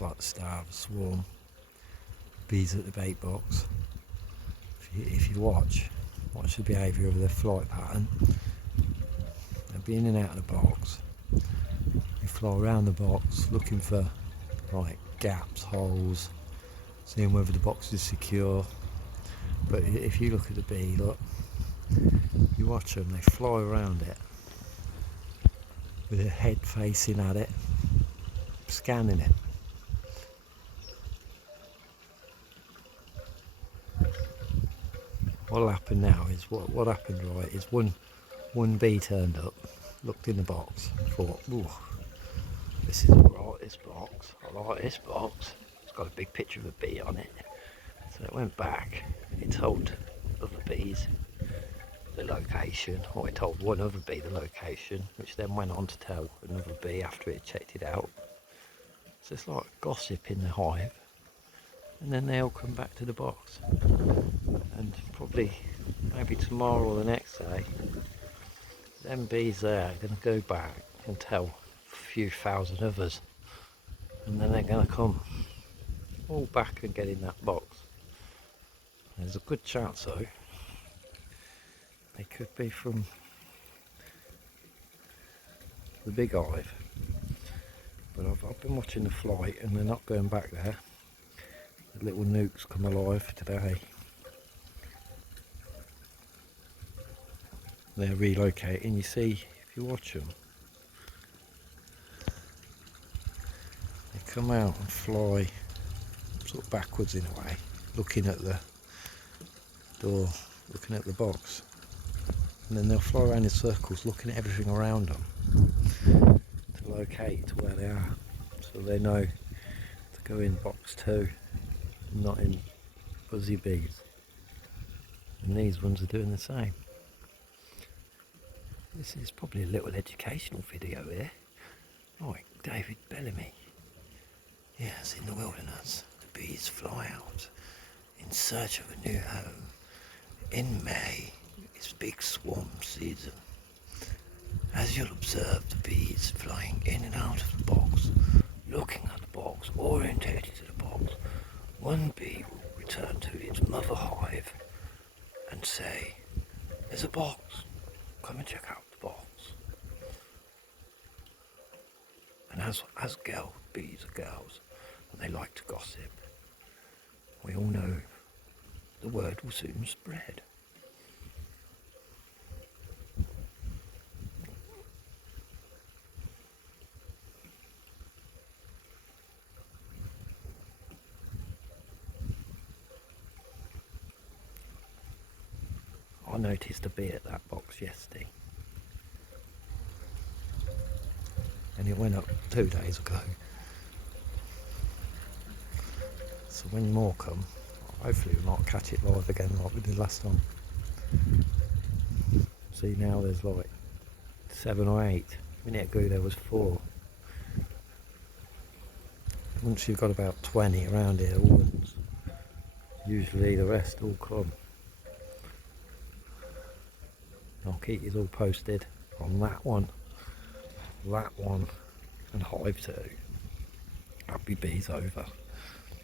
looks like the start of a swarm. Bees at the bait box. If you watch the behaviour of their flight pattern, they'll be in and out of the box. They fly around the box looking for like gaps, holes, seeing whether the box is secure. But if you look at the bee, look, you watch them, they fly around it with their head facing at it, scanning it. What'll happen now is what happened, right, is one bee turned up, looked in the box, thought, ooh, this is alright, this box, I like this box, it's got a big picture of a bee on it. So it went back, it told other bees the location, or it told one other bee the location, which then went on to tell another bee after it had checked it out. So it's like gossip in the hive, and then they all come back to the box. And probably maybe tomorrow or the next day, them bees there are going to go back and tell a few thousand others, and then they're going to come all back and get in that box. There's a good chance though, they could be from the big hive, but I've been watching the flight and they're not going back there. The little nukes come alive today. They're relocating. You see, if you watch them, they come out and fly sort of backwards in a way, looking at the door, looking at the box, and then they'll fly around in circles looking at everything around them to locate to where they are, so they know to go in box 2, not in buzzy bees. And these ones are doing the same. This is probably a little educational video here. Like David Bellamy. Yes, in the wilderness, the bees fly out in search of a new home. In May, it's big swarm season. As you'll observe the bees flying in and out of the box, looking at the box, orientated to the box, one bee will return to its mother hive and say, "There's a box. Come and check out the box." And as bees are girls, and they like to gossip, we all know the word will soon spread. I noticed a bee at that box yesterday, and it went up 2 days ago. So when more come, hopefully we might catch it live again like we did last time. See, now there's like 7 or 8. A minute ago there was 4. Once you've got about 20 around here at once, usually the rest all come. I'll keep you all posted on that one, and hive 2. HappyBees over.